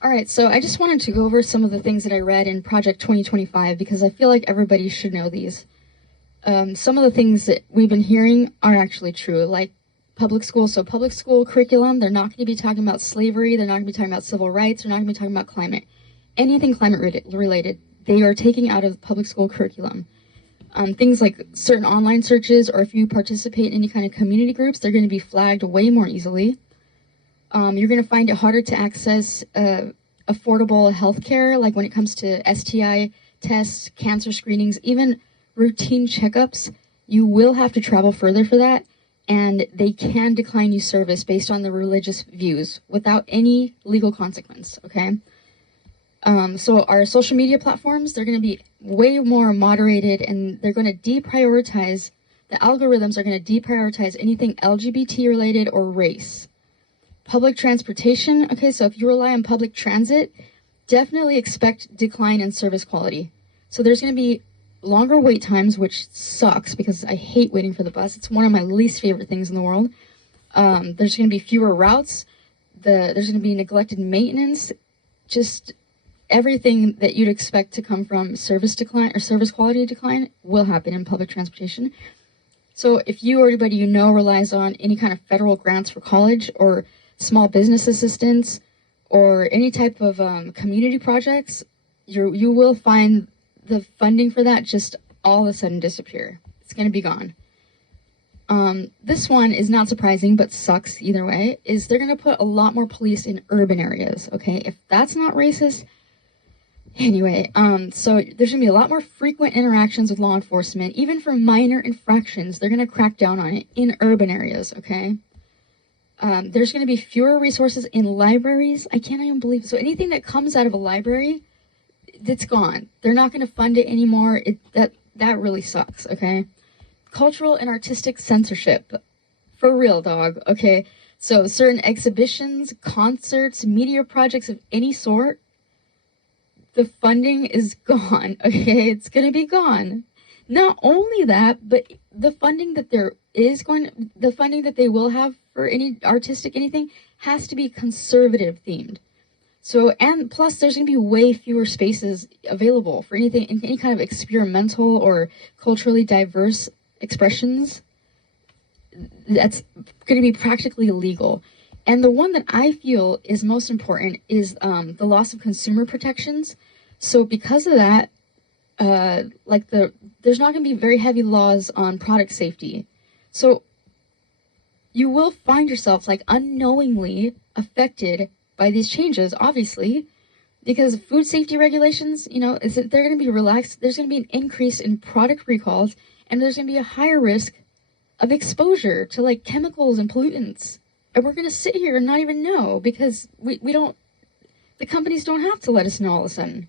All right, so I just wanted to go over some of the things that I read in Project 2025 because I feel like everybody should know these. Some of the things that we've been hearing are actually true, like public school. So, public school curriculum, they're not going to be talking about slavery, they're not going to be talking about civil rights, they're not going to be talking about climate. Anything climate related, they are taking out of public school curriculum. Things like certain online searches, or if you participate in any kind of community groups, they're going to be flagged way more easily. You're going to find it harder to access affordable healthcare, like when it comes to STI tests, cancer screenings, even routine checkups. You will have to travel further for that, and they can decline you service based on their religious views without any legal consequence, okay? So our social media platforms, they're going to be way more moderated, and they're going to deprioritize, the algorithms are going to deprioritize anything LGBT related or race. Public transportation, okay, so if you rely on public transit, definitely expect decline in service quality. So there's going to be longer wait times, which sucks because I hate waiting for the bus. It's one of my least favorite things in the world. There's going to be fewer routes. There's going to be neglected maintenance. Just everything that you'd expect to come from service decline or service quality decline will happen in public transportation. So if you or anybody you know relies on any kind of federal grants for college or small business assistance or any type of community projects, you will find the funding for that just all of a sudden disappear. It's going to be gone. This one is not surprising, but sucks either way, is they're going to put a lot more police in urban areas, okay? If that's not racist, anyway, so there's going to be a lot more frequent interactions with law enforcement, even for minor infractions. They're going to crack down on it in urban areas, okay? There's going to be fewer resources in libraries. I can't even believe it. So anything that comes out of a library, it's gone. They're not going to fund it anymore. That really sucks, okay? Cultural and artistic censorship. For real, dog, okay? So certain exhibitions, concerts, media projects of any sort, the funding is gone, okay? It's going to be gone. Not only that, but the funding that the funding that they will have for any artistic anything has to be conservative themed. So, and plus there's going to be way fewer spaces available for anything, any kind of experimental or culturally diverse expressions. That's going to be practically illegal. And the one that I feel is most important is the loss of consumer protections. So because of that, there's not going to be very heavy laws on product safety. So you will find yourself like unknowingly affected by these changes, obviously, because food safety regulations, they're going to be relaxed. There's going to be an increase in product recalls, and there's going to be a higher risk of exposure to like chemicals and pollutants. And we're going to sit here and not even know because the companies don't have to let us know all of a sudden.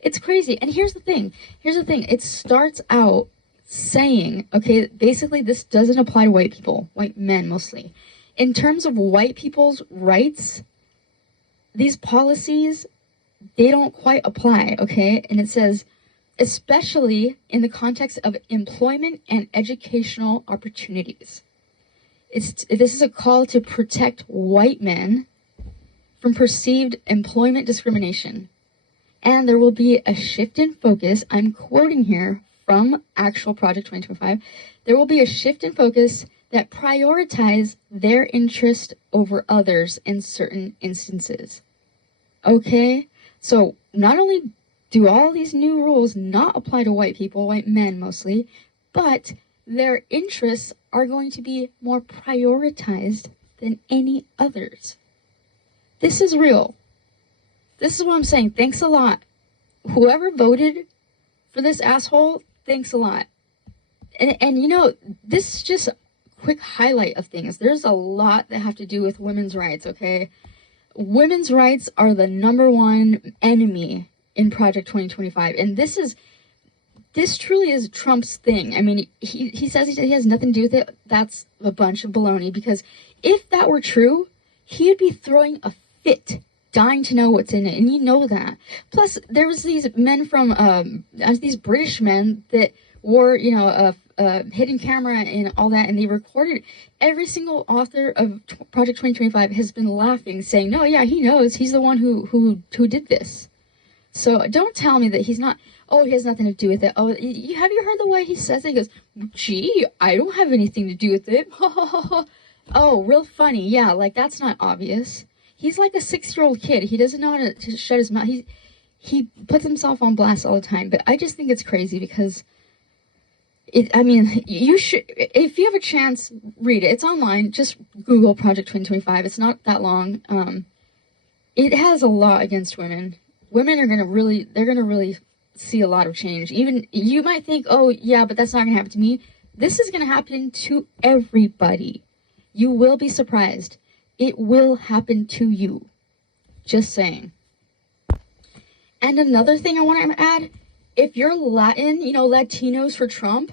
It's crazy. And here's the thing. It starts out saying, okay, basically this doesn't apply to white people, white men mostly. In terms of white people's rights, these policies, they don't quite apply, okay? And it says, especially in the context of employment and educational opportunities. This is a call to protect white men from perceived employment discrimination. And there will be a shift in focus. I'm quoting here from actual Project 2025. There will be a shift in focus that prioritize their interest over others in certain instances. Okay? So not only do all these new rules not apply to white people, white men mostly, but their interests are going to be more prioritized than any others. This is real. This is what I'm saying. Thanks a lot. Whoever voted for this asshole, thanks a lot. And this is just a quick highlight of things. There's a lot that have to do with women's rights, okay? Women's rights are the number one enemy in Project 2025. And this truly is Trump's thing. I mean, he says he has nothing to do with it. That's a bunch of baloney, because if that were true, he'd be throwing a fit, dying to know what's in it, and you know that. Plus, there was these men from these British men that wore, you know, a hidden camera and all that, and they recorded. Every single author of Project 2025 has been laughing, saying, "No, yeah, he knows. He's the one who did this." So don't tell me that he's not. Oh, he has nothing to do with it. Oh, have you heard the way he says it? He goes, "Gee, I don't have anything to do with it." Oh, real funny. Yeah, like that's not obvious. He's like a 6-year-old kid. He doesn't know how to shut his mouth. He puts himself on blast all the time. But I just think it's crazy because I mean, you should, if you have a chance, read it. It's online. Just Google Project 2025. It's not that long. It has a lot against women. Women are they're gonna really see a lot of change. Even you might think, oh yeah, but that's not gonna happen to me. This is gonna happen to everybody. You will be surprised. It will happen to you. Just saying. And another thing I want to add, if you're Latin, you know, Latinos for Trump,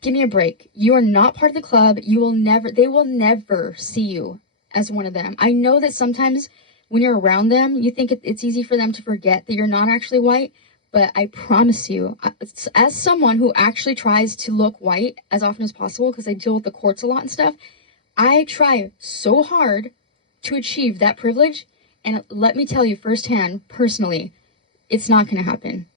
give me a break. You are not part of the club. They will never see you as one of them. I know that sometimes when you're around them, you think it's easy for them to forget that you're not actually white, but I promise you, as someone who actually tries to look white as often as possible, because I deal with the courts a lot and stuff, I try so hard to achieve that privilege, and let me tell you firsthand, personally, it's not going to happen.